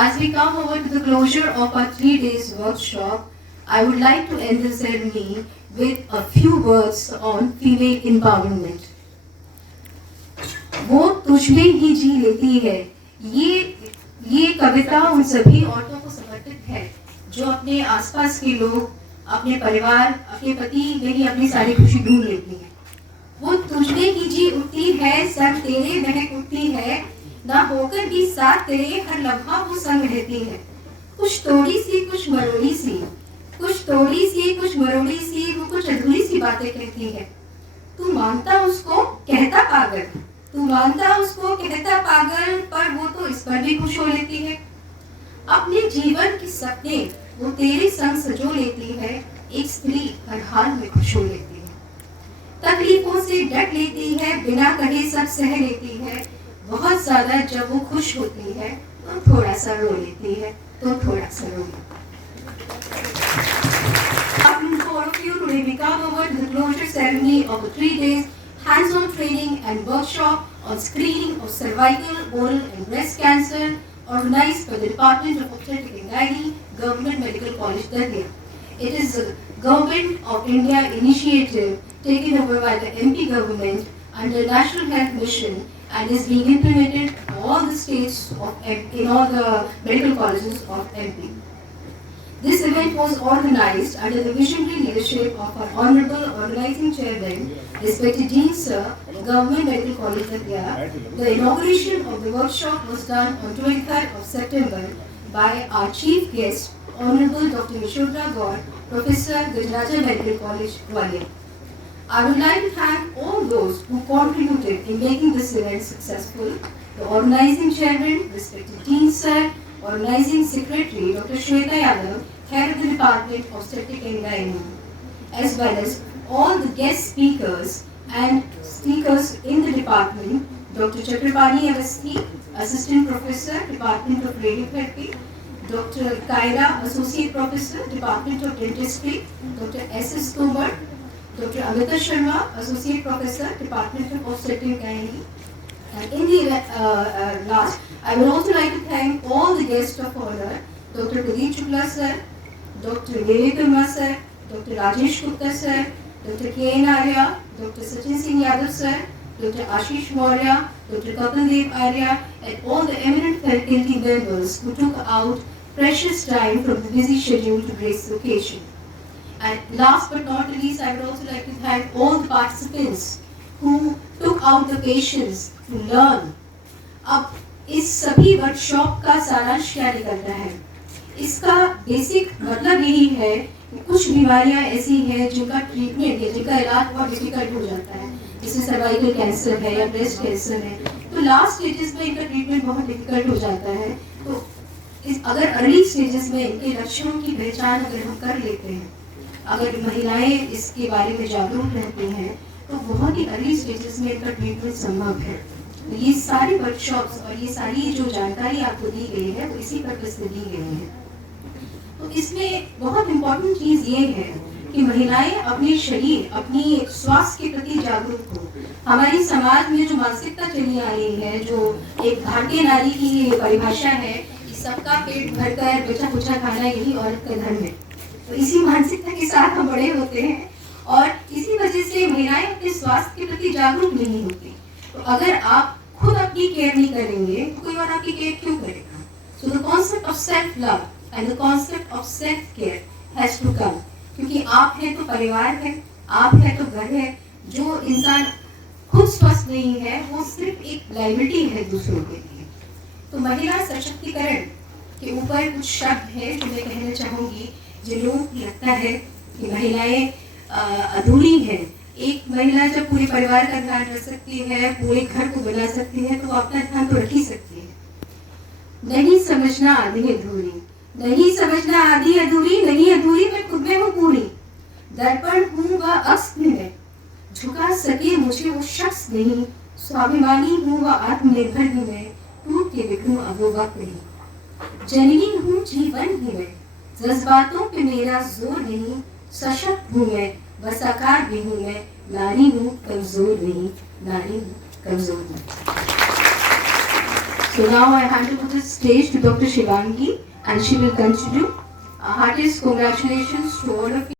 As we come over to the closure of our 3 days workshop, I would like to end the ceremony with a few words on female empowerment. वो तुझ में ही जी लेती है, ये कविता उन सभी औरतों को समर्पित है जो अपने आसपास के लोग, अपने परिवार, अपने पति में ही अपनी सारी खुशी ढूंढ लेती हैं। वो तुझ में ही जी उठती है, सब तेरे महक उठती है, ना होकर भी साथ तेरे हर लम्हा वो संग रहती है। कुछ तोड़ी सी कुछ मरोड़ी सी, कुछ तोड़ी सी कुछ मरोड़ी सी, वो कुछ अधूरी सी बातें कहती है। तू मानता उसको कहता पागल, तू मानता उसको कहता पागल, पर वो तो इस पर भी खुश हो लेती है। अपने जीवन के सपने वो तेरे संग सजो लेती है, एक स्त्री हर हाल में खुश हो लेती है। तकलीफों से डट लेती है, बिना कहे सब सह लेती है। बहुत ज्यादा जब वो खुश होती है तो थोड़ा सा रो लेती है, तो थोड़ा सा रो लेती है। For all of you today we come over to the closure ceremony of the 3 days hands-on training and workshop on screening of cervical, oral and breast cancer organized by the Department of Obstetrics and Gynecology, Government Medical College, Datia. It is a Government of India initiative taken over by the MP government under National Health Mission and is being implemented in all the states in all the medical colleges of MP. This event was organized under the visionary leadership of our Honorable Organizing Chairman, respected Dean Sir, Government Medical College, Datia. The inauguration of the workshop was done on 23rd of September by our chief guest, Honorable Dr. Yashodhara Gaur, Professor, Gajaraja Medical College, Gwalior. I would like to thank all those who contributed in making this event successful. The organizing chairman, respected Dean Sir, organizing secretary, Dr. Shweta Yadav, head of the Department of Obstetrics and Gynecology, as well as all the guest speakers and speakers in the department, Dr. Chakrapani Avasthi, Assistant Professor, Department of Radiotherapy, Dr. Kaira, Associate Professor, Department of Dentistry, Dr. S.S. Tomar, Dr. Amita Sharma, Associate Professor, Department of Obstetrics and Gynecology. And in the last, I would also like to thank all the guests of honor, Dr. Pradeep Shukla sir, Dr. Vivek Verma sir, Dr. Rajesh Gupta sir, Dr. K.N. Arya, Dr. Sachin Singh Yadav sir, Dr. Ashish Maurya, Dr. Kapil Dev Arya, and all the eminent faculty members who took out precious time from the busy schedule to grace the occasion. And last but not least, I would also like to thank all the participants who took out the patience to learn. अब इस सभी workshop का सारांश क्या निकलता है? इसका basic मतलब यही है कि कुछ बीमारियां ऐसी हैं जिनका ट्रीटमेंट या जिनका इलाज बहुत डिफिकल्ट हो जाता है, जैसे सर्वाइकल कैंसर है या ब्रेस्ट कैंसर है, तो लास्ट स्टेजेस में इनका ट्रीटमेंट बहुत डिफिकल्ट हो जाता है। तो अगर अर्ली स्टेजेस में इनके लक्षणों की पहचान अगर हम कर लेते हैं, अगर महिलाएं इसके बारे में जागरूक रहती हैं, तो बहुत ही अर्ली स्टेजेस में इनका ट्रीटमेंट संभव है। ये सारी वर्कशॉप्स और ये सारी जो जानकारी आपको दी गई है वो इसी पर्पस से दी गई है। तो इसमें बहुत इम्पोर्टेंट चीज़ ये है कि महिलाएं अपने शरीर, अपनी स्वास्थ्य के प्रति जागरूक हो। हमारी समाज में जो मानसिकता चली आ रही है, जो एक भारतीय नारी की परिभाषा है कि सबका पेट भरकर बचा कुचा खाना यही औरत का धर्म है, तो इसी मानसिकता के साथ हम बड़े होते हैं और इसी वजह से महिलाएं अपने स्वास्थ्य के प्रति जागरूक नहीं होती। तो अगर आप खुद अपनी केयर नहीं करेंगे तो कोई और आपकी केयर क्यों करेगा? So the concept of self love and the concept of self care has to come, क्योंकि आप है तो परिवार है, आप है तो घर है। जो इंसान खुद स्वस्थ नहीं है वो सिर्फ एक लायबिलिटी है दूसरों के लिए। तो महिला सशक्तिकरण के ऊपर कुछ शब्द है जो मैं कहना चाहूँगी। जिन लोगों को लगता है कि महिलाएं अधूरी हैं, एक महिला जब पूरे परिवार का ध्यान रख सकती है, पूरे घर को बना सकती है, तो वो अपना ध्यान तो रख ही सकती है। नहीं समझना आधी अधूरी, नहीं समझना आधी अधूरी, नहीं अधूरी मैं खुद में हूँ पूरी। दर्पण हूँ वह अक्स भी मैं, झुका सके मुझे वो शख्स नहीं। स्वाभिमानी हूँ वह आत्मनिर्भर भी मैं, टूट के बिखरूं अब वो वक्त नहीं। जननी हूँ जीवन भी मैं, जज्बातों पे मेरा जोर नहीं। सशक्त हूँ मैं, वसाकार भी हूँ मैं, नारी हूँ कमजोर नहीं, नारी हूँ कमजोर नहीं। So now I hand over the stage to Dr. Shivangi and she will continue. Heartiest congratulations to all of you.